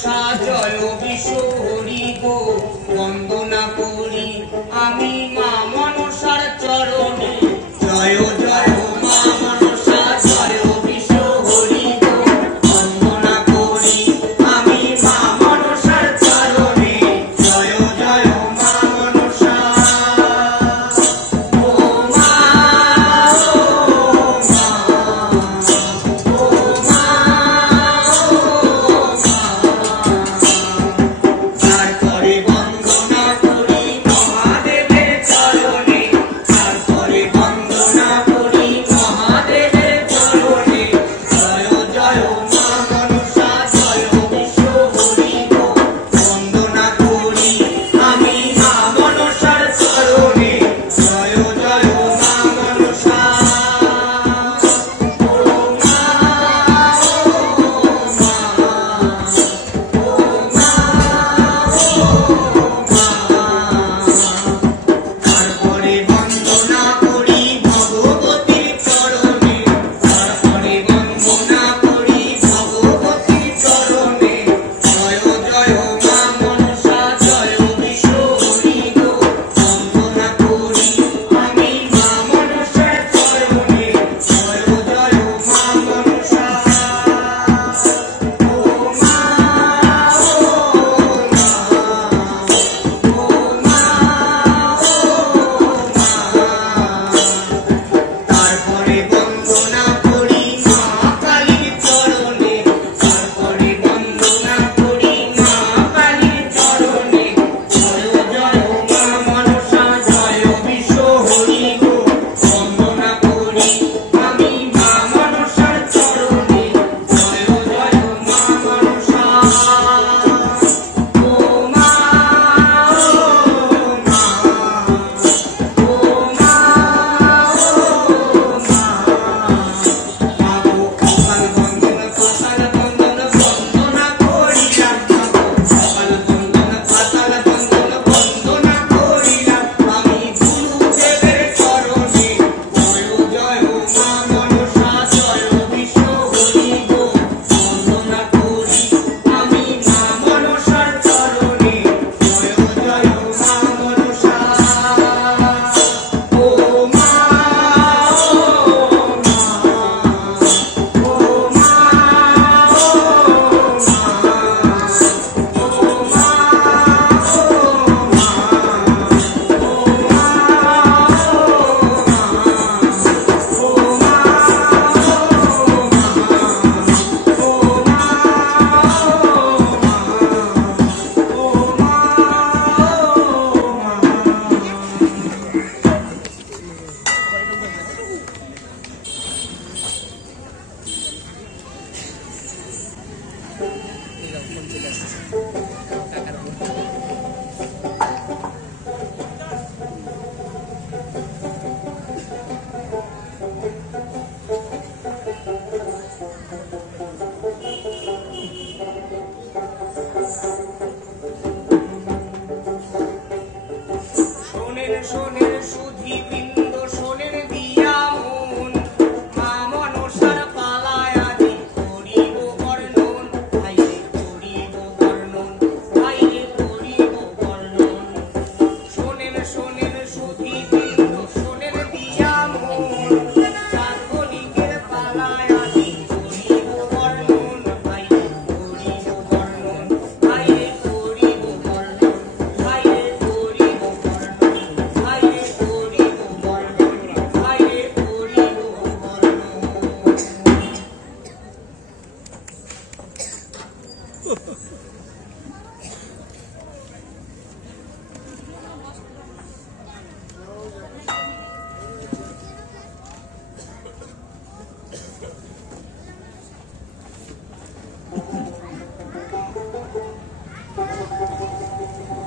মনসা জয় বিষ্ণু হরি গো বন্দনা করি আমি মা মনসার চরণে জয় জয় মা মনসা জয় বিষ্ণু হরি গো বন্দনা করি আমি মা মনসার চরণে জয় জয় মা মনসা ও মা তারপরে বন্দনা করি মহাদেবের চরণে তারপরে বন্দনা করি মহাদেবের চরণে জয় জয় মা মনসা জয় বিষ্ণু হরি গো বন্দনা করি আমি মা মনসার চরণে জয় জয় মা মনসা ও মা তারপরে বন্দনা করি ভগবতীর চরণে তারপরে বন্দনা করি ভগবতীর চরণে জয় জয় মা মনসা জয় বিষ্ণু হরি গো বন্দনা করি আমি মা মনসার চরণে জয় জয় মা মনসা ও মা তারপরে বন্দনা করি মা কালীর চরণে তারপরে বন্দনা করি মা কালীর চরণে জয় জয় মা মনসা জয় বিষ্ণু হরি গো বন্দনা করি আমি মা মনসার চরণে জয় জয় মা মনসা ও মা কপাল বন্দন পাতাল বন্দন বন্দনা করিলাম কপাল বন্দন পাতাল বন্দন বন্দনা করিলাম আমি গুরুদেবের চরণে জয় জয় মা মনসা জয় বিষ্ণু হরি গো বন্দনা করি আমি মা মনসার চরণে জয় জয় মা মনসা ও মা শোনেন শোনেন সুধী বৃন্দ শোনেন দিয়া মন মা মনসার পালায় আদি করিব বর্ণন ভাইরে করিব বর্ণন ভাইরে করিব বর্ণন শোনেন শোনেন সুধী বৃন্দ শোনেন দিয়া মন চাঁদনিকের পালায় আদি করিব বর্ণন ভাইরে করিব বর্ণন ভাইরে করিব বর্ণন ভাইরে করিব বর্ণন ভাইরে করিব বর্ণন ভাইরে করিব বর্ণন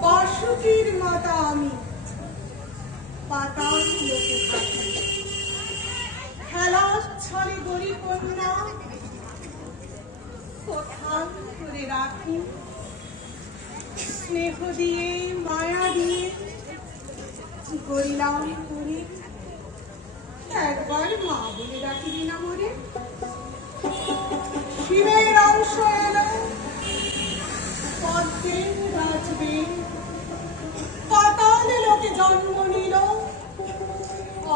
বাসুকীর মাতা আমি পাতাল লোকে থাকি খেলার ছলে গরি কন্যা কোথাও করে রাখি স্নেহ দিয়ে মায়া দিয়ে করিলাম করে একবার মা বলে ডাকিবি না মোরে শিবের অংশ এলো বাঁচবে, পাতালে লোকে জন্ম নিল,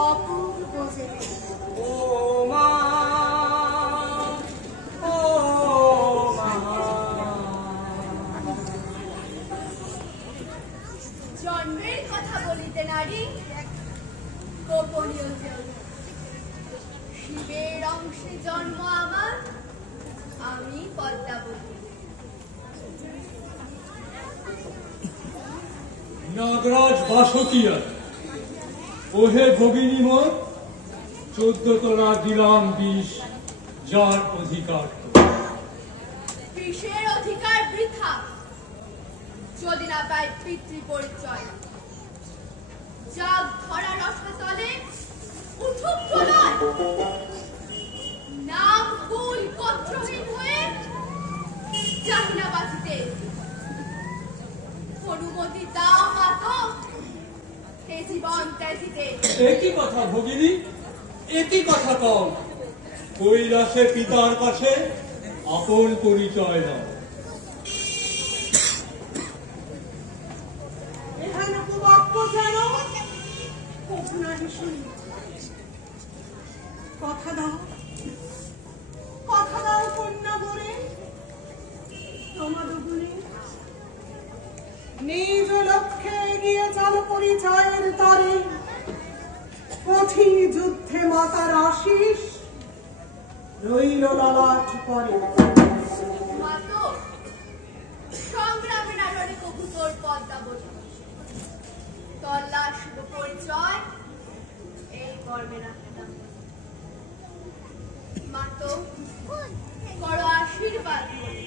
অপূর্ব জেনে। ও মা, ও মা। জন্মের কথা বলিতে নারী গোপনীয় যেও। শিবের অংশে জন্ম আমার, আমি পদ্মাবতী। নাগরাজ বাসকিয়া, ওহে ভগিনী মোর, 14 তলা দিলাম বিষ, যার অধিকার। বিষের অধিকার বৃথা, যদি না পাই পিতৃ পরিচয়। যাগ ধরা রসাতলে উঠুক প্রলয়, নাম কুল গোত্রহীন হয়ে যাই না বাঁচিতে। অনুমতি দাও মাতো হে জীবন ত্যাজিতে। একই কথা ভগিনী, একই কথা কও। কৈলাসে পিতার কাছে আপন পরিচয় নাও। এখানে কুবাক্য যেন কখনাহি শুনি। কথা দাও, কথা দাও কন্যা বলে, তোমার গুণে নিজ লক্ষ্যে এগিয়ে চলো পরিচয়ের তরে। কঠিন যুদ্ধে মাতার আশিস রইল ললাট পরে। মাতো সংগ্রামে নাটনে কবুতর পদ্মাবতী, তল্লা শুভ পরিচয় এই গর্বে রাখতাম। মাতো করো আশীর্বাদ করে,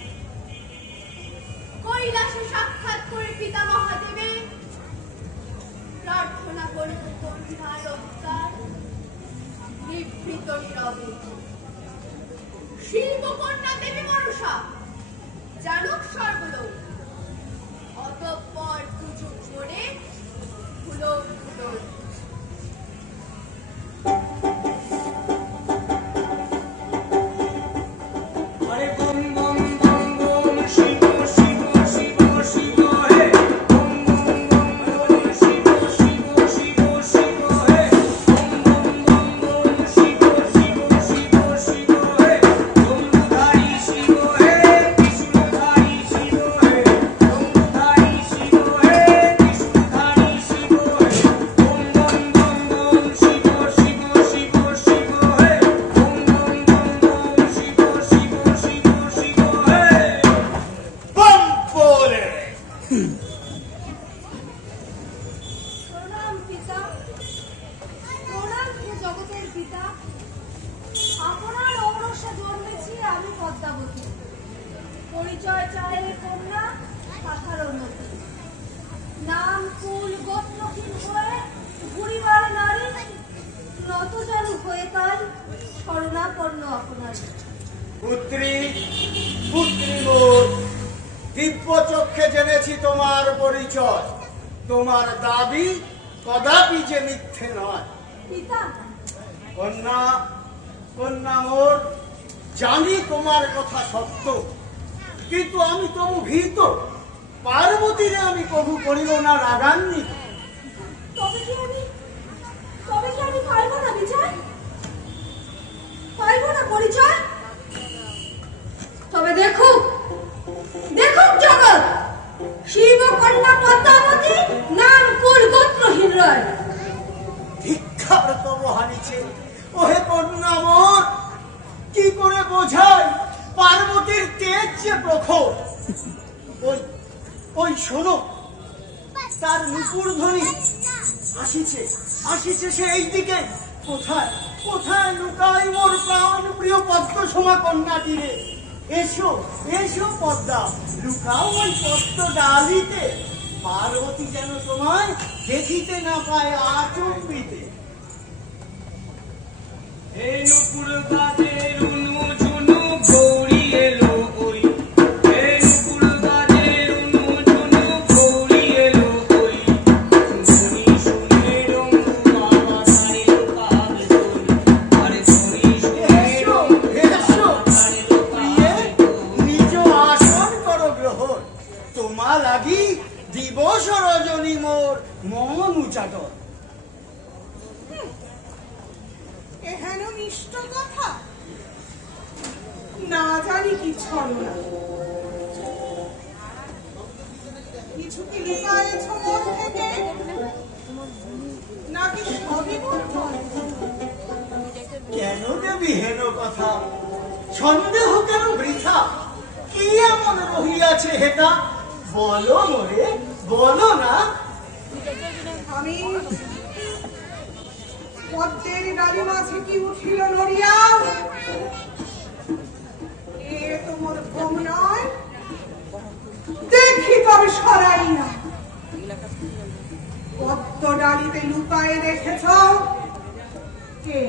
কৈলাসে সাক্ষাৎ করে পিতা মহাদেবে প্রার্থনা করিব কন্যার অধিকার নিভৃত নীরবে। শিল্প কন্যা দেবী মনসা জানুক সর্বলোক, অতঃপর দুযুগ করে ফুলক ফুলক। আরে বম বম বম বম শিব শিব শিব শিব হে, বম বম বম বম শিব শিব শিব শিব হে, বম বম বম বম শিব শিব শিব শিব হে, বন্দুধারী শিব হে, ত্রিশূলধারী শিব হে, বন্দুধারী শিব হে, ত্রিশূলধারী শিব হে, বম বম বম বম শিব শিব শিব শিব হে, বম বম বম বম শিব শিব শিব শিব হে। বম বলে প্রণাম পিতা, প্রণাম হে জগতের পিতা। আপনার ঔরসে জন্মেছি আমি পদ্মাবতী, পরিচয় চায় কন্যা শাখার উন্নতি। নাম কুল গোত্রহীন হয়ে ঘুরিবার নারী, নত জানু হয়ে তার শরণাপন্ন আপনার। পুত্রী, পুত্রী মোর, দিব্য চক্ষে জেনেছি তোমার পরিচয়। তোমার দাবি কদাপি যে মিথ্যে নয়। পিতা কন্যা, কন্যা মোর, জানি তোমার কথা সত্য, কিন্তু আমি তবু ভীত। পার্বতীরে আমি কবু করিল না রাগান্বিত। তবে কি আমি পারবো না বিজয়, পারবো না পরিচয়? তবে দেখুক জগৎ, শিব কন্যা পদ্মাবতী, নাম কুল গোত্রহীন রয়। ধিক্কার তব হারিছে ওহে কন্যা মোর, কি করে বোঝাই পার্বতীর তেজ যে প্রখর। ওই শোনো, তার নুপুর ধ্বনি আসিছে, আসিছে সে এই দিকে। কোথায় কোথায় লুকাই মোর প্রাণ প্রিয় পদ্ম সমা কন্যাটি রে? এসো এসো পদ্মা, লুকাও ওই পদ্ম ডালিতে। পার্বতী যেন তোমায় দেখিতে না পায় আচম্বিতে। এই নুপুর বাজে রুনু ঝুনু গৌরী এলো ওই, এই নুপুর বাজে রুনু ঝুনু গৌরী এলো ওই, ধনী শুনে রঙ্গু বাবা তারে লোকাল দোল, আরে ধনী শুনে এসো রঙ্গু এসো বাবা তারে লোকাল প্রিয়ে, দোল। নিজ আসন করো গ্রহণ। তোমা লাগি দিবস রজনী মোর মন উচাটন। এহেন মিষ্ট কথা না জানি কি ছলনা, কিছু কি লুকায়েছ মন থেকে নাকি সবই বলবো? কেন দেবী হেন কথা, সন্দেহ কেন বৃথা? কি এমন রহিয়াছে হেতা, বলো মোরে, বলো না। আমি পদ্মের ডালি মাঝে কি উঠিল নড়িয়া, এ তোমার ভ্রম নয়, দেখি তবে সরাই না। পদ্ম ডালিতে লুকায়ে রেখেছ কে,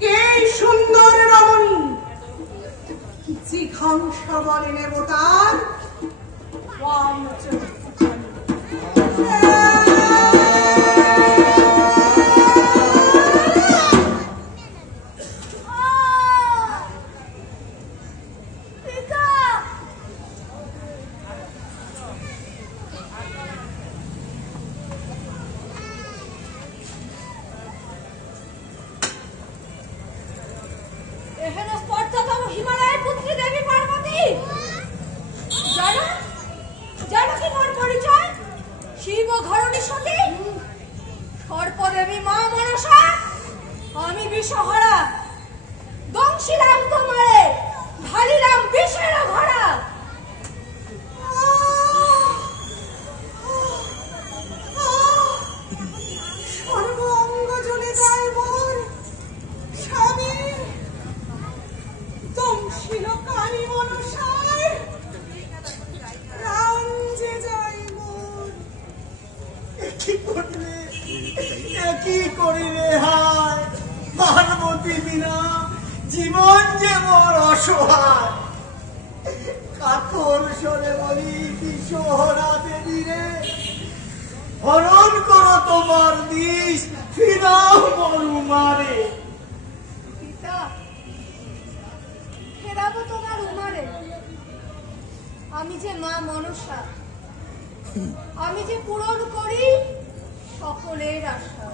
কে সুন্দর রমণী, জিঘাংসা বলে নেব তার বাম চোখ। এখানে স্পর্ধতম হিমালয়ের পুত্রী দেবী পার্বতী। জানো জানো কি মোর পরিচয়? শিব ঘরণী সতী, সর্পদেবী মা মনসা। আমি বিষহরা, দংশিলাম তোমারে, ঢালিলাম বিষের ঘরা। সর্ব অঙ্গ জ্বলে যায় মোর, স্বামী দংশিল কালী মনসায় প্রাণ যে যায় মোর। কি করিলে, কি করিলে হায় পার্বতী বিনা জীবন যে মোর অসহায়। কাতর স্বরে বলি দিশোহরা দেবী রে, হরণ করো তোমার বিষ, ফিরাও মরু মারে। পিতা, ফেরাবো তোমার উমারে। আমি যে মা মনসা, আমি যে পূরণ করি সকলের আশা।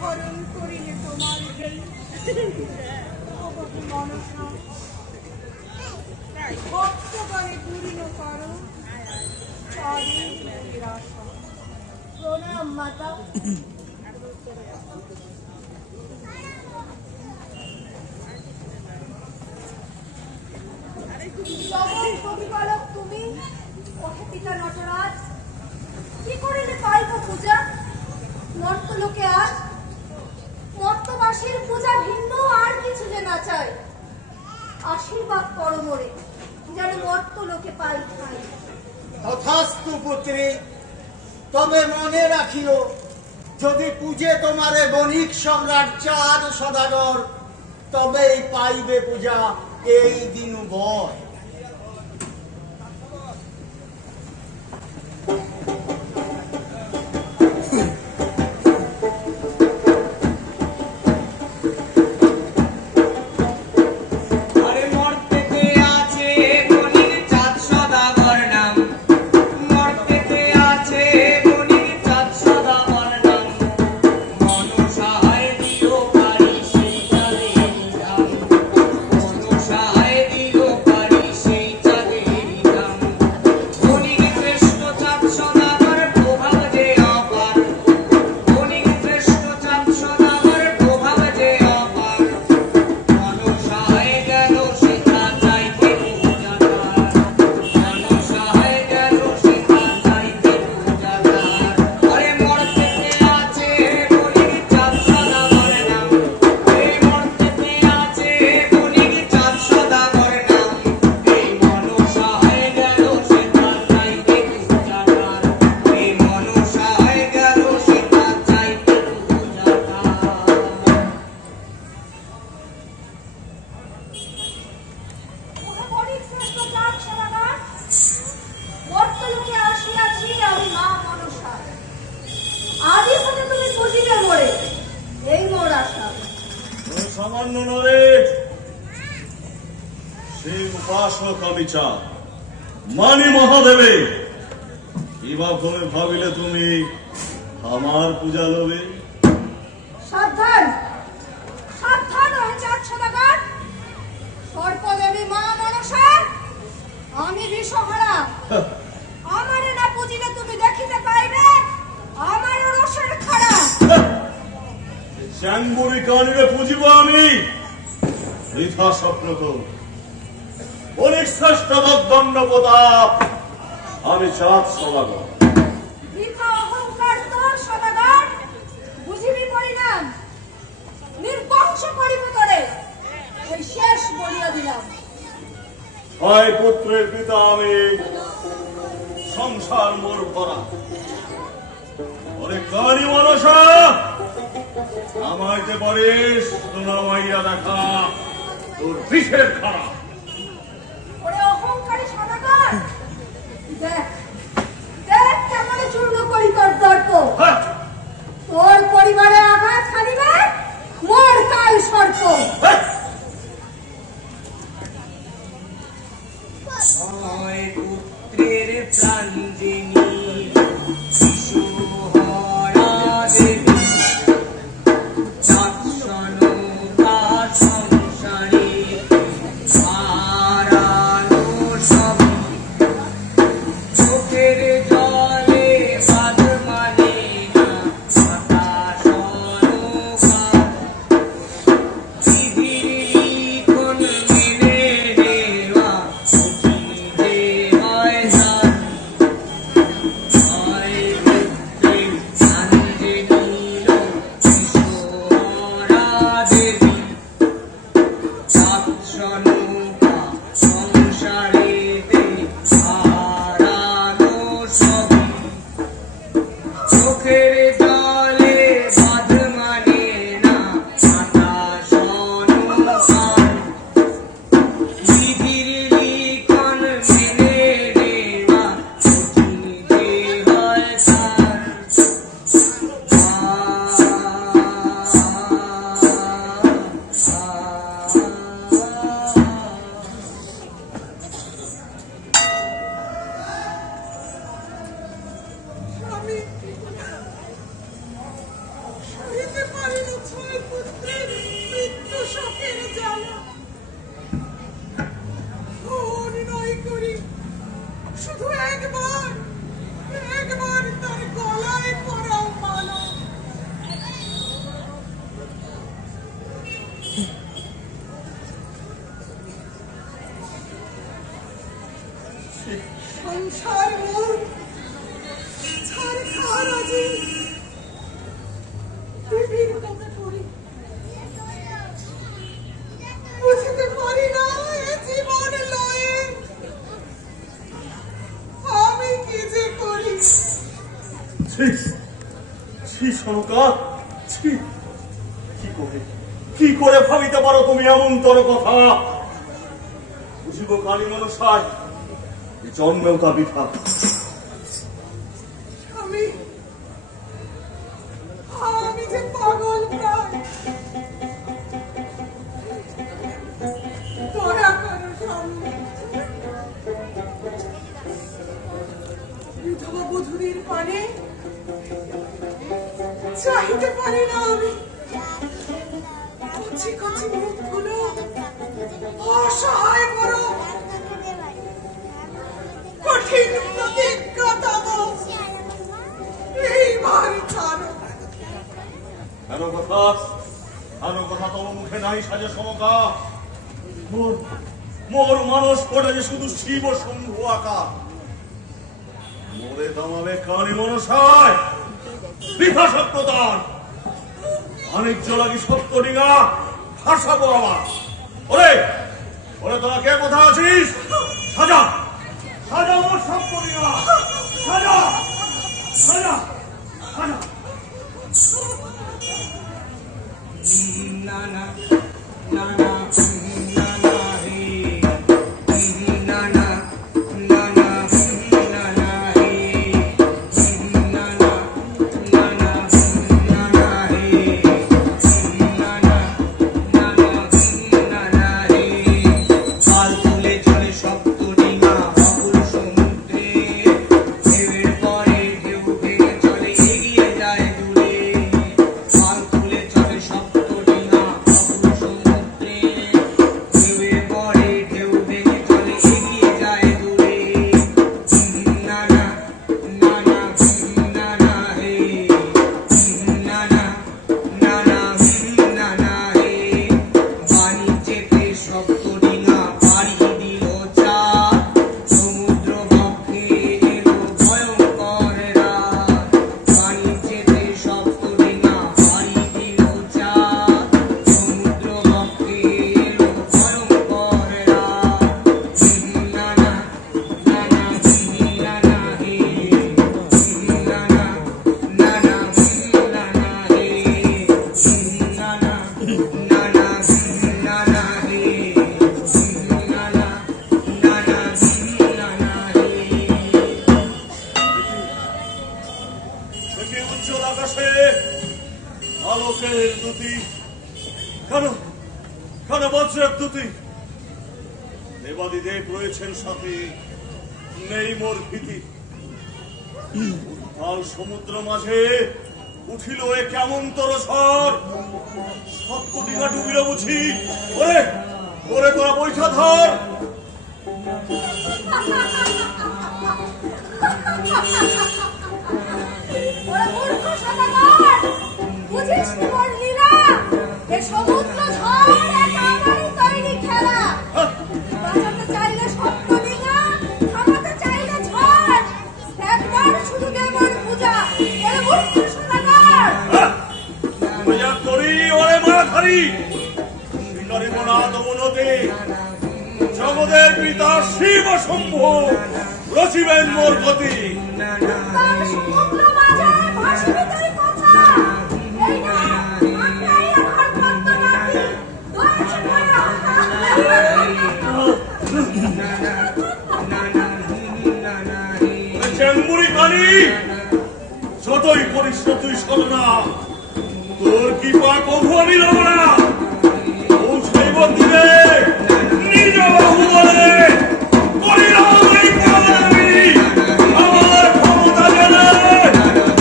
হরণ করিলে তোমার এই ভগবতী মনসা, ভক্তগণে পূর্ণ করো চাঁদের মনের আশা। প্রণাম মাতা। তখন কবিবালক তুমি, ওহে পিতা নটরাজ, কি করিলে পাইব পূজা? মর্তলোকে আজ মর্তবাসীর পূজা ভিন্ন আর কিছু যে না চাই। আশীর্বাদ করো মোরে, যেন মর্তলোকে পাই ঠাই। তথাস্তু পুত্রী, তবে মনে রাখিও, যদি পূজে তোমারে বণিক সম্রাট চাঁদ সদাগর, তবেই পাইবে পূজা এই দিনু বয়। আরে মর্তেতে আছে গণির চাঁদ সদাগর নাম, মর্তেতে আছে গণির চাঁদ সদাগর নাম। মনসায় দিও পারি সেই জানে জান, মনসায় দিও পারি সামান্য নয়, সেই উপাসক আমি চাই মানি মহাদেবে। কিভাবে ভাবিলে তুমি আমার পূজা লবে? সাবধান, সাবধান হয়ে যাচ্ছ সদাগর। সর্পদেবী মা মনসা, আমি বিষহারা। আমারে না পুজিলে তুমি দেখিতে পাইবে আমার রসের খাড়া। শ্যাঙ্গুরি কানিরে পুজিব আমি, বৃথা স্বপ্ন তো। অনেক শ্রেষ্ঠ দণ্ড প্রতাপ আমি চাঁদ সদাগর। বৃথা অহংকার তোর সদাগর, বুঝিবি পরিণাম। নির্বংশ করিব তোরে, এই শেষ বলিয়া দিলাম। ছয় পুত্রের পিতা আমি, সংসার মোর ভরা। অনেক কানি মনসা, আমাকে পারিস সোনামাইয়া দেখা তোর বিষের খারাপ। ওরে অহংকারী সদাগর, দেখ দেখ কেমন চূর্ণ করি তোর দর্প। তোর পরিবারে আঘাত হানিবে মোর কাল সর্প। ছয় পুত্রের প্রাণ যিনি, শিশুহরা দেবী। চাৎসনতা সংসারে হারানো সবই। চোখের জলে বাঁধ মানে না হতাশ অনুকার। পৃথিবীর লিখন মেনে নেওয়া উচিত যে হয় তার। ছয় পুত্রের প্রাণ যে নিল শিশুহরা দেবী। চাৎসনতা সংসারেতে হারানো সবই। চোখের জলে বাঁধ মানে না হতাশ অনুকার। বিধির লিখন মেনে নেওয়া কঠিন যে হয় তার। আমি সহিতে পারি না ছয় পুত্রের মৃত্যু শোকের জ্বালা। অনুনয় করি শুধু একবার, একবার তার গলায় পরাও মালা। সংসার মোর ছাড় খাওয়ার আজি দেবীর কাছে পড়ি। বুঝতে পারি না এ জীবন লয়ে আমি কি যে করি। ছি ছি সনকা, ছি। কি করে ভাবিতে পারো তুমি এমন তর কথা? বুঝিব কালী মনসায় এই জন্মেও তা বৃথা। আমি আমি যে পাগল প্রায়। দয়া করো স্বামী, বিধবা বধূরির পানে চাইতে পারি না আমি। কচি কচি মুখগুলো অসহায় করো, কঠিন প্রতিজ্ঞা তব এইবার ছাড়ো। কেন কথা তোমার মুখে নাই সাজে সমকা। মোর মানুষ পড়ে যে শুধু শিব শম্ভু আকা। মোরে দামাবে কালী মনসায় বৃথা সত্যতার। বাণিজ্য লাগি সত্য ডিঙা ভাসাবো আমার। ওরে ওরে তোরা কে কোথা আছিস? সাজা সাজা মোর সত্য ডিঙা, সাজা সাজা সাজা। না না না না না না হে, না না না না না না হে, না না না না না না হে, না না না না আলোকের দ্যুতি, কেন কেন বজ্রের দ্যুতি? দেবাদিদেব রয়েছেন সাথে, নেই মোর ভীতি। উত্তাল সমুদ্র মাঝে উঠিল এ কেমন তর ঝড়, সপ্ত ডিঙা ডুবিল বুঝি। ওরে ওরে তোরা বৈঠা ধর। ওরা মূর্খ সদাগর, বুঝিস নি মোর লীলা? এ সমুদ্র ঝড় এক আমারই তৈরি খেলা। বাঁচাতে চাইলে সপ্তডিঙা, থামাতে চাইলে ঝড়। একবার শুধু দে মোর পূজা, এ মূর্খ সদাগর। মজা করি ওরে মারাধারি, শিকারি বনা দমনতে জগদের পিতা শিব শম্ভু রচিবেন মোর গতি। তার সমুদ্র মাঝে ভাসিবে তোর কথা। এই না, আঁকড়াই আমার পদ্মনাথী, হয়েছে মোরা। চেঙ্গুরি কালী, যতই করিস না তুই সদনা, তোর কি পা কভু আমি লব না। পৌঁছাইব দিলে নিজ বাহুবলে, করিলাম এই পালামি, আমার ক্ষমতা জেনে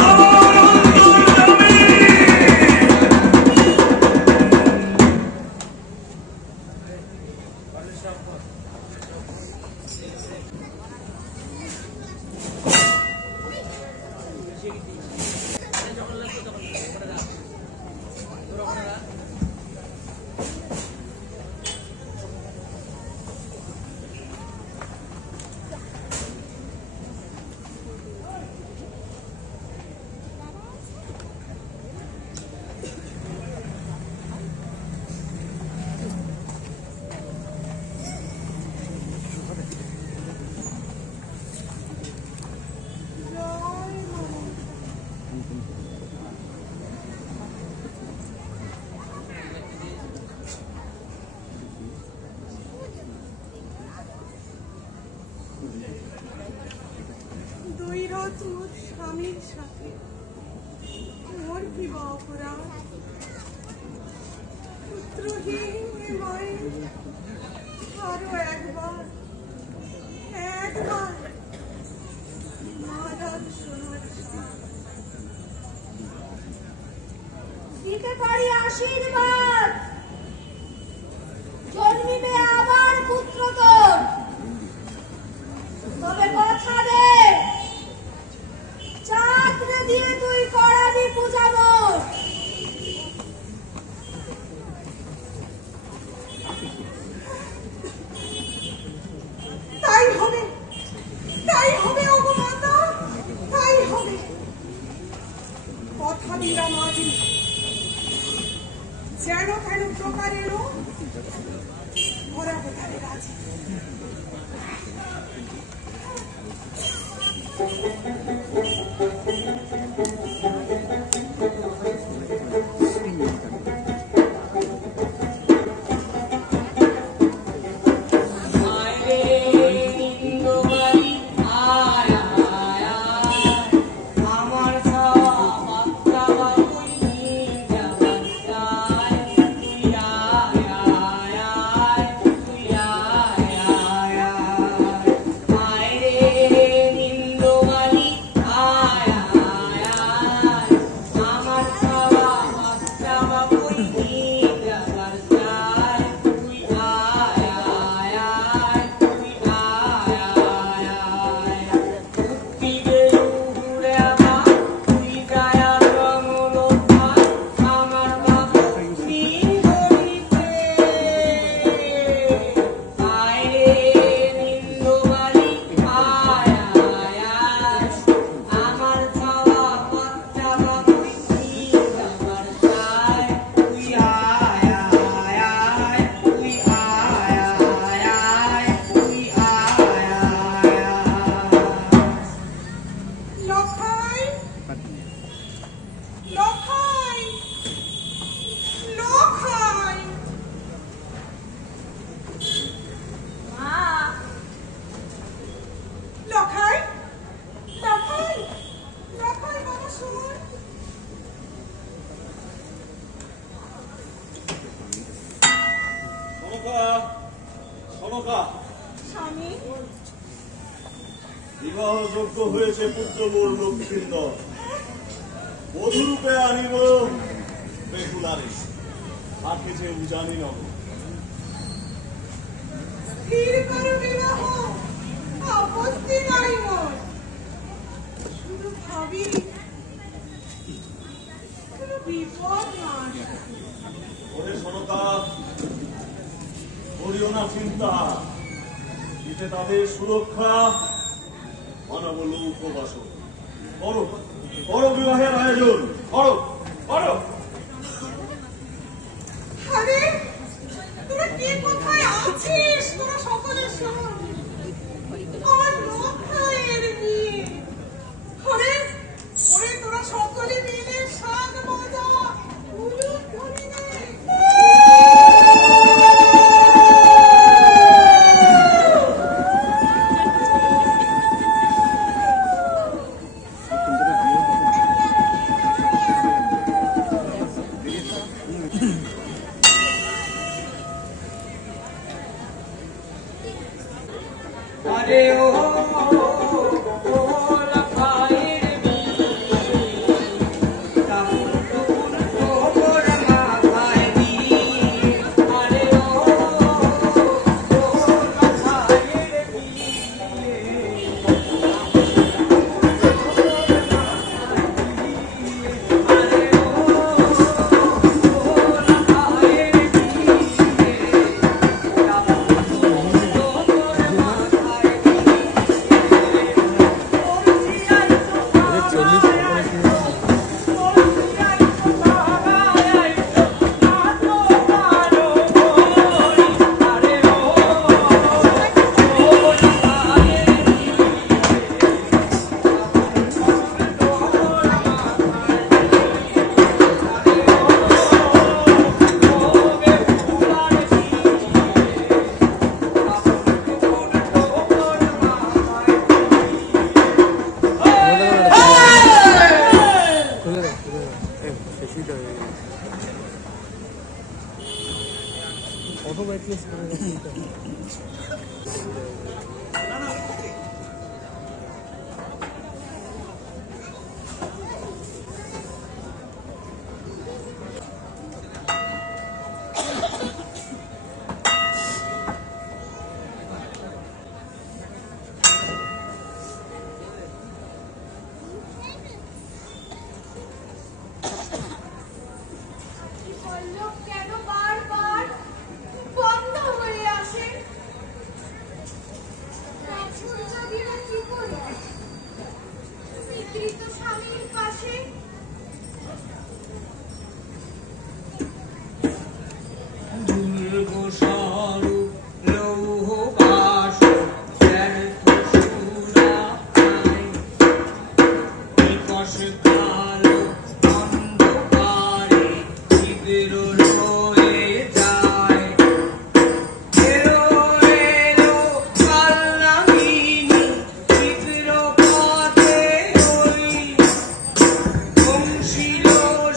আমার অন্তর্যামী। দৈরথ মোর স্বামীর সাথে, মোর কি বা অপরাধ? পুত্রহীন এ মায়ের আরো একবার মারার সোনার সাথ। দিতে পারি আশীর্বাদ, জন্মিবে আবার পুত্র তোর। তবে কথা দে, চাঁদরে দিয়ে তুই করাবি পূজা মোর। তাই হবে, তাই হবে ওগো মাতা, তাই হবে। কথা দিলাম আজই, যেন কেন প্রকারেরও ওরা কোথায় রাজি। আয় রে নিন্দবালি সনকা স্বামী, বিবাহযোগ্য হয়েছে পুত্র মোর লক্ষ্মীন্দর, বধূরূপে আনিব বেহুলারে, তাকে যে উজানি নব। স্থির করো বিবাহ, আপত্তি নাই মোর। শুধু ভাবি কোনো বিপদ না আসে। ওরে সনকা, করিও না চিন্তা, এতে তাদের সুরক্ষা মানবল উপবাস। করো করো বিবাহের আয়োজন, করো করো। আরে তোরা কে কোথায় আছিস? তোরা সকলে শোন, আমার লক্ষ্যের বিয়ে। আরে ওরে তোরা সকলে মিলে সাত মজা উলুক ধরি নে। আরে ও লখায়ের বিয়ে, তাহুর টুকুর টোপর মাথায় দিয়ে। আরে ও লখায়ের বিয়ে, আরে ও লখায়ের পল্লব কেন বারবার বন্ধ হয়ে আসে? এখন যদি না কি করি? স্বীকৃত স্বামীর পাশে দুর্গস্বরূপ লৌহ বাস ব্যর্থ সুরায়, নিকষ কালো অন্ধকারে তীব্র রয়ে যায়। এলো এলো কালনাগিনী তীব্র পথে ওই, বংশীল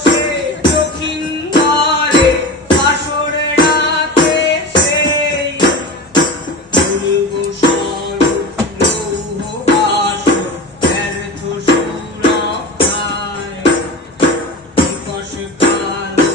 সে দক্ষিণ দ্বারে আসরে রাখে সেই। দুর্গস্বরূপ লৌহ বাস ব্যর্থ সুরায়, নিকষ কালো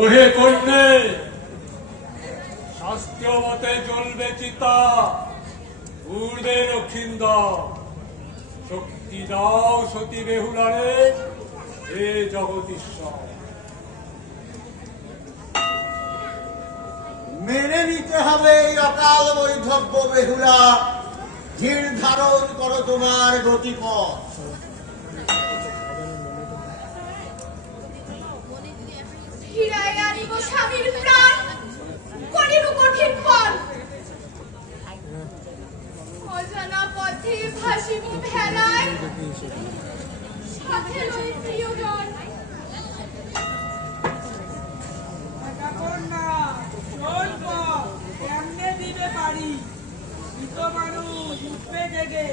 ওহে কন্যে, শাস্ত্রীয় মতে জ্বলবে চিতা, ঊর্ধ্বে দক্ষিণ দাও, শক্তি দাও সতী বেহুলারে, হে জগদীশ্বর। মেনে নিতে হবে এই অকাল বৈধব্য বেহুলা, ধীর ধারণ করো তোমার গতিপথ। ফিরায় আনিব স্বামীর প্রাণ, করিব কঠিন পণ। অজানা পথে ভাসিব ভেলায়, সাথে লই প্রিয়জন। কন্যা শোন কেমনে দিবে বাড়ি, মৃত মানুষ উঠবে জেগে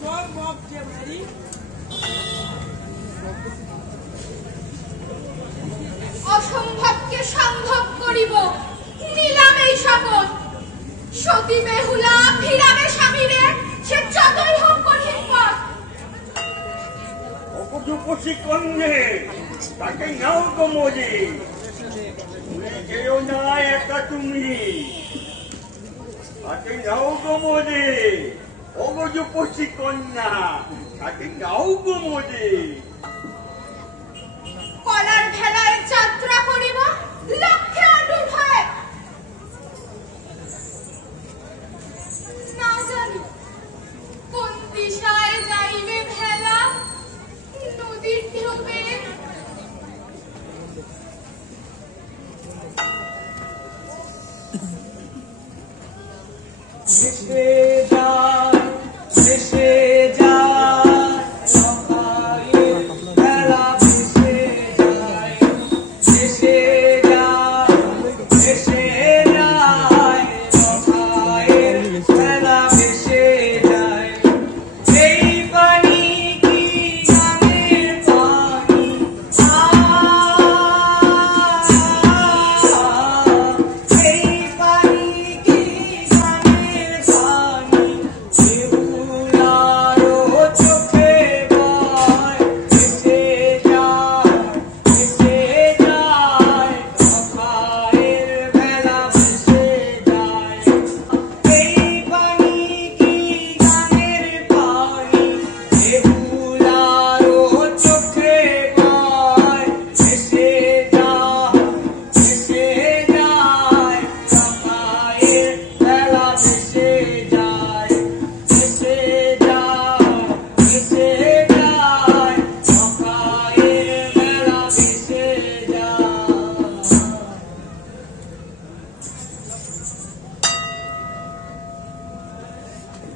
সম্ভব যে বাড়ি। অসম্ভবকে সম্ভব করিব, নিলাম এই শপথ। সতী বেহুলা ফিরাবে স্বামীরে, সে যতই হোক কঠিন পথ। অপযুপসী কন্যে, তাকে নাও গো মজি, তুমি যেও না একা তুমি, তাকে নাও গো মজি। অপযুপসী কন্যা, তাকে নাও গো মজি। কলার ভেলায় যাত্রা করিব, লক্ষ্যে অটুট হয়ে। না জানি কোন দিশায় যাইবে ভেলা, নদীর ঢেউ বেয়ে। ভেসে যায়, ভেসে যায়, সকালের বেলা ভেসে যায়, ভেসে যায়, ভেসে যায়, সকালের বেলা ভেসে যায়। এই পানি কি গানের পানি, এই পানি কি গানের পানি, বেহুলারও চোখে বয়, ভেসে যায়, ভেসে যায়, সকালের বেলা ভেসে যায়। এই পানি কি গানের পানি, বেহুলারও চোখে বয়, ভেসে যায়, ভেসে যায়, সকালের বেলা ভেসে যায়, ভেসে যায়, ভেসে যায়, সকালের বেলা ভেসে যায়।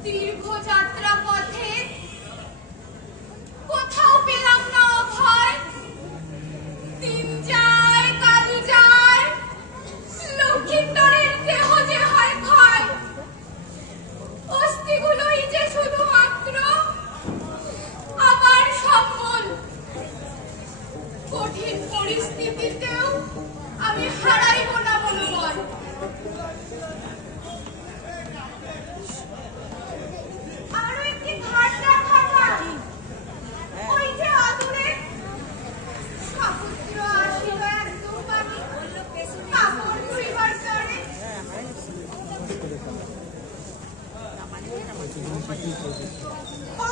দীর্ঘ যাত্রা পথে কোথাও পেলাম না অভয়। দিন যায় কাল যায়, লক্ষ্মীন্দরের দেহ যে হয় ক্ষয়। অস্থিগুলোই যে শুধুমাত্র আবার সম্বল। কঠিন পরিস্থিতিতেও আমি হারাইব না মনোবল। আরো একটি ঘাট দেখা যায়, ওই যে আদুরে সাপুত্র আসিল একদম বাড়ি, কাপড় ধুইবার জন্যে।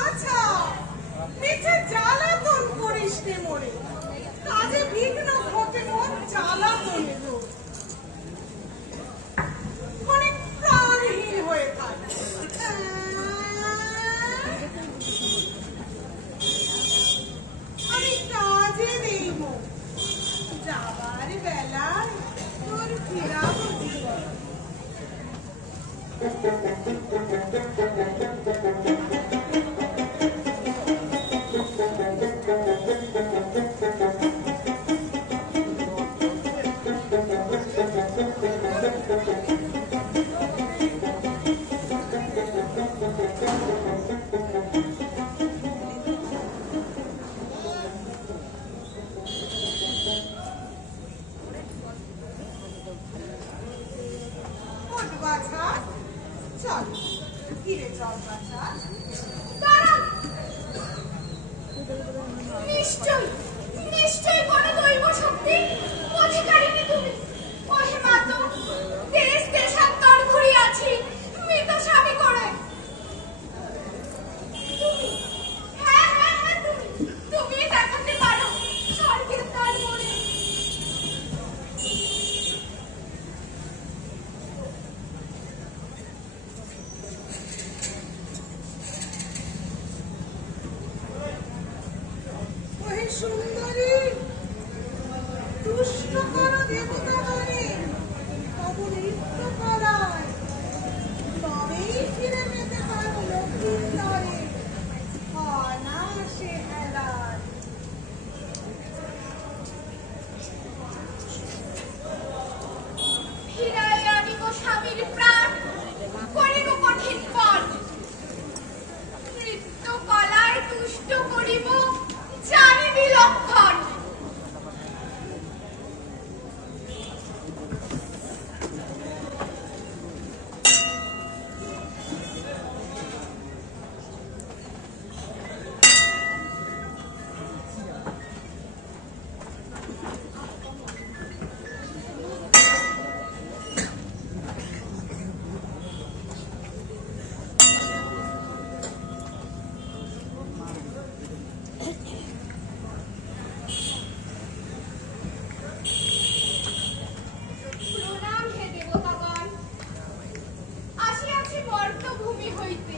আচ্ছা মিঠে জ্বালাতন করিস নে মরে, কাজে বিঘ্ন ঘটে মন জ্বালাতনে রোগ। অনেক প্রাণহীন হয়ে থাকে। আমি কাজে নেই মো, যাবার বেলায় তোর ফিরাবো জীবন। ওঠ বাছা, চল ফিরে চল বাছা। দাঁড়াও, নিশ্চয় নিশ্চয় কোনো দৈব শক্তি অধিকারিণী তুমি। সুন্দরী তুষ্ট কর দেবতাগণে তব নৃত্য করায়, তবেই ফিরে পেতে পারো লক্ষ্মীর তরে অনায়াসে হেলায়। ফিরাইয়া আনিব স্বামীর প্রাণ, করিব কঠিন পণ, নৃত্য কলায় তুষ্ট করিব জানিবি লক্ষণ। প্রণাম হে দেবতাগণ, আসিয়াছি বর্ণভূমি হইতে,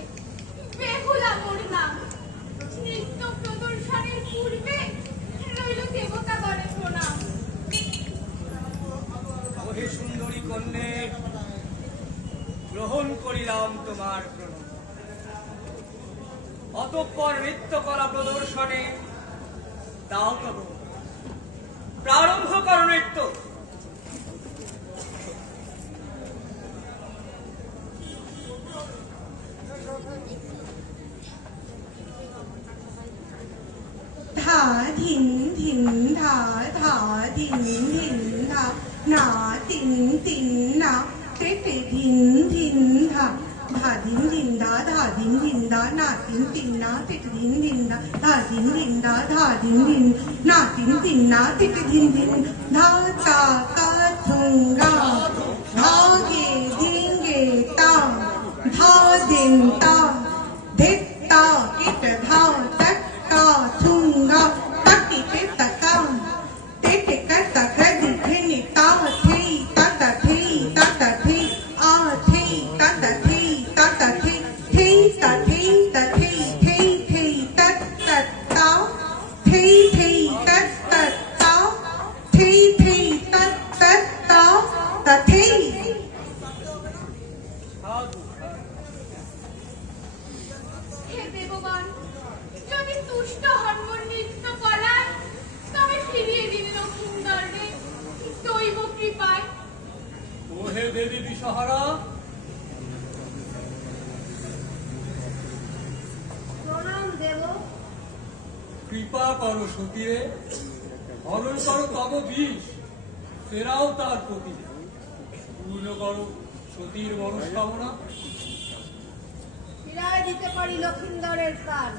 বেহুলা মোর নাম। নৃত্য প্রদর্শনের পূর্বে রইল দেবতাগণের প্রণাম। ওহে সুন্দরী কন্যে, গ্রহণ করিলাম তোমার প্রণাম। অতঃপর নৃত্যকলা প্রদর্শনে দাও তব প্রারম্ভ কর নৃত্য। ধা ধিন ধিন ধা ধা ধিন ধিন ধা না তিন তিন না তে তে ধিন ধিন ধা ধা ধিন ধিন ধা ধা ধিন ধিন ধা না তিন তিন না তে তে ধিন ধিন ধা ধা ধিন ধিন ধা ধা ধিন ধিন না তিন তিন না তে তে ধিন ধিন ধা তা কা থুং গা ধা গে ধিন গে তা ধা দিন তা ধিত তা কিট ধা তক কা থুং গা তাকি তে তকা তে তে কা তকা দিখে নি তা থে তা তা থে তা তা থে আ থে তা তা থে তা তা থে থে তা থে তা থে থে থে তা তা তা থে থে তা তা তা থে থে তা তা তা তা থে। হে দেবগণ, যদি তুষ্ট হন মোর নৃত্য কলায়, তবে ফিরিয়ে দিন লক্ষিন্দরে দৈব কৃপায়। ওহে দেবী বিষহারা, প্রণাম দেব। কৃপা করো সতীরে, হরণ করো তব বিষ, ফেরাও তার প্রতি, পূর্ণ করো সতীর মনস্কামনা। ফিরায় দিতে পারি লক্ষিন্দরের প্রাণ,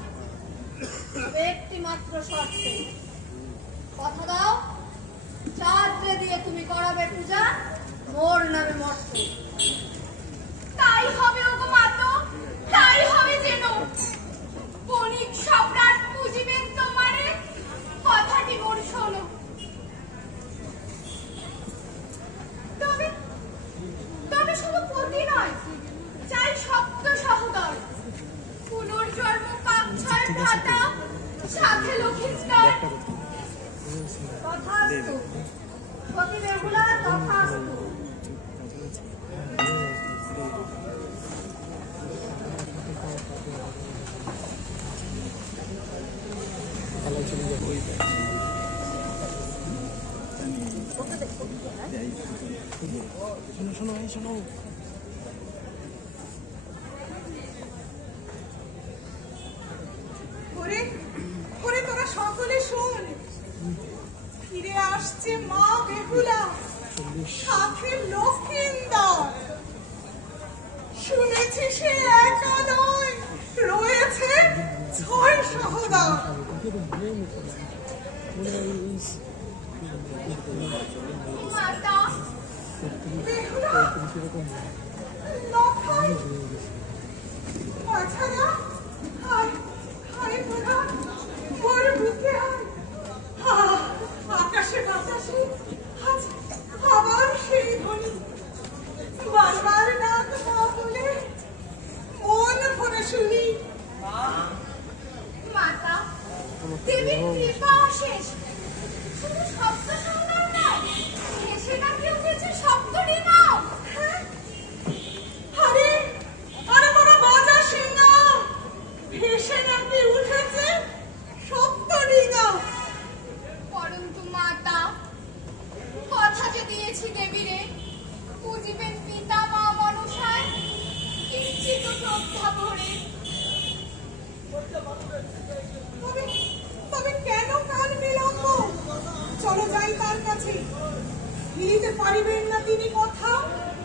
তবে একটি মাত্র শর্তে। কথা দাও, চাঁদরে দিয়ে তুমি করাবে পূজা মোর নামে মর্তে। তাই হবে ওগো মাতো, তাই হবে যেন। বণিক সম্রাট পুজিবেন তোমারে, কথাটি মোর শোনো। তবে তবে শুধু পতি নয়, চাই সপ্ত সহোদর, পুনর্জন্ম পাপছয় ভ্রাতা, সাথে লক্ষিন্দর। তথাস্তু, সতী বেহুলা তথাস্তু। ওরে ওরে তোরা সকলে শোন, ফিরে আসছে মা বেহুলা, সাথে লক্ষিন্দর। শুনেছি সে একা নয়, রয়েছে 6 সহোদর। মাতা, বেহুলা, লক্ষণ, বাছারা, হায় হায় মোরা, মোর বুকে আয়। আকাশে বাতাসে আজ আবার সেই ধ্বনি, বারবার ডাক মা বলে মন ভরে শুনি। মাতা, দেবীর কৃপা অশেষ। শুধু শব্দ সুন্দর নয়, হেসে নাকি উঠেছে সপ্তডিঙাও। আরে আরে বড় বাজা সিংহা, ভেসে নাকি উঠেছে সপ্তডিঙা। পরন্তু মাতা, কথা যে দিয়েছি দেবীরে, পুজিবেন পিতা মা মনসায় কিঞ্চিত শ্রদ্ধা ভরে। তবে কেন কাল বিলম্ব? চলো যাই তার কাছে। মিলিতে পারিবেন না তিনি কথা,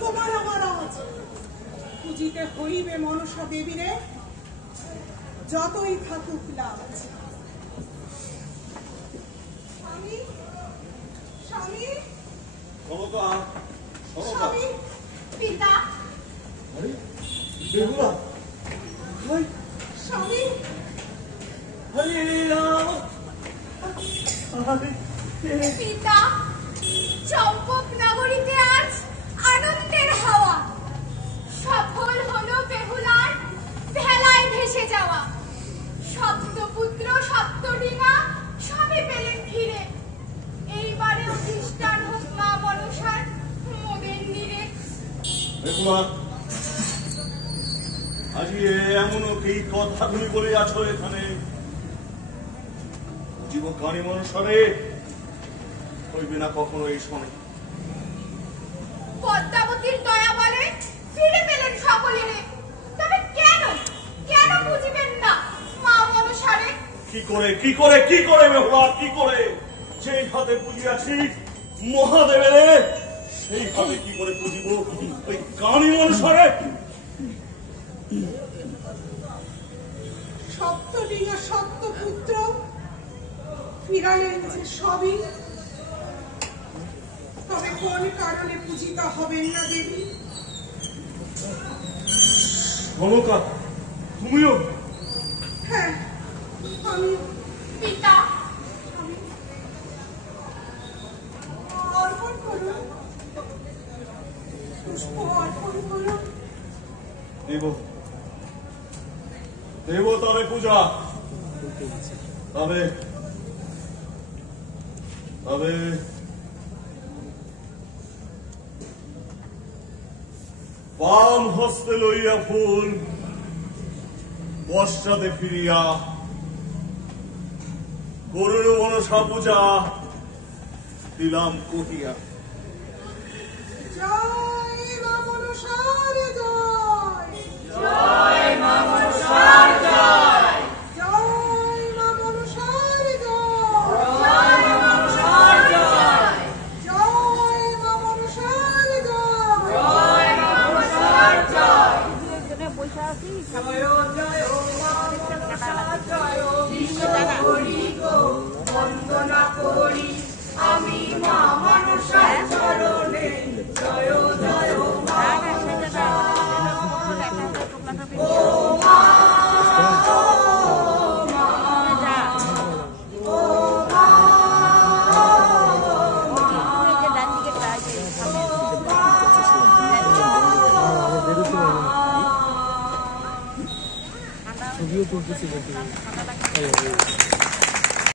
তোমার আমার আজ। পুজিতে হইবে মনসা দেবীরে, যতই থাকুক লাজ। স্বামী, স্বামী, কনকা, কনকা। স্বামী, পিতা, আরে বেহুলা, হাই, স্বামী, হরে রাম। আরে পিতা, চম্পক নগরীতে আজ আনন্দের হাওয়া। সফল হলো বেহুলার ভেলায় ভেসে যাওয়া। সপ্তপুত্র সপ্তডিঙা সবই পেলেন ফিরে। এইবারে অধিষ্ঠান হোক মা মনসার মোদের নীরে। বেহুলা, আজি এমনও কি কথা তুমি বলে আছো এখানে? জীব কানি মনসারে হইবে না কখনো এই শোনে। পদ্মাবতীর দয়া বলে ফিরে পেলেন সকলেরে। তবে কেন কেন বুঝিবেন না মা মনসারে? কি করে কি করে কি করে বেহুলা, কি করে? যেই হাতে পুজিয়াছি মহাদেবেরে, সেই হাতে কি করে পুজিব ওই কানি মনসারে? সপ্তডিঙা সপ্তপুত্র ফিরালেন যে সবই, তবে কোন কারণে পূজিতা হবেন না দেবী? কনকা, তুমিও? হ্যাঁ, আমি পিতা, অর্পণ করুন, পুষ্প অর্পণ করুন। দেব দেব তবে পূজা। তবে তবে বাম হস্তে লইয়া ফুল পশ্চাতে ফিরিয়া করুণ মনসা পূজা দিলাম কহিয়া। জয় মা মনসার জয়, জয় মা মনসার জয়, জয় মা মনসার জয়, জয় মা মনসার জয়, জয় মা মনসার জয়। জয় মা মনসার জয়। বন্দনা করি আমি মা মনসার চরণে। জয় জয় মা মনসা। ও মা, ছবিও তুলতেছি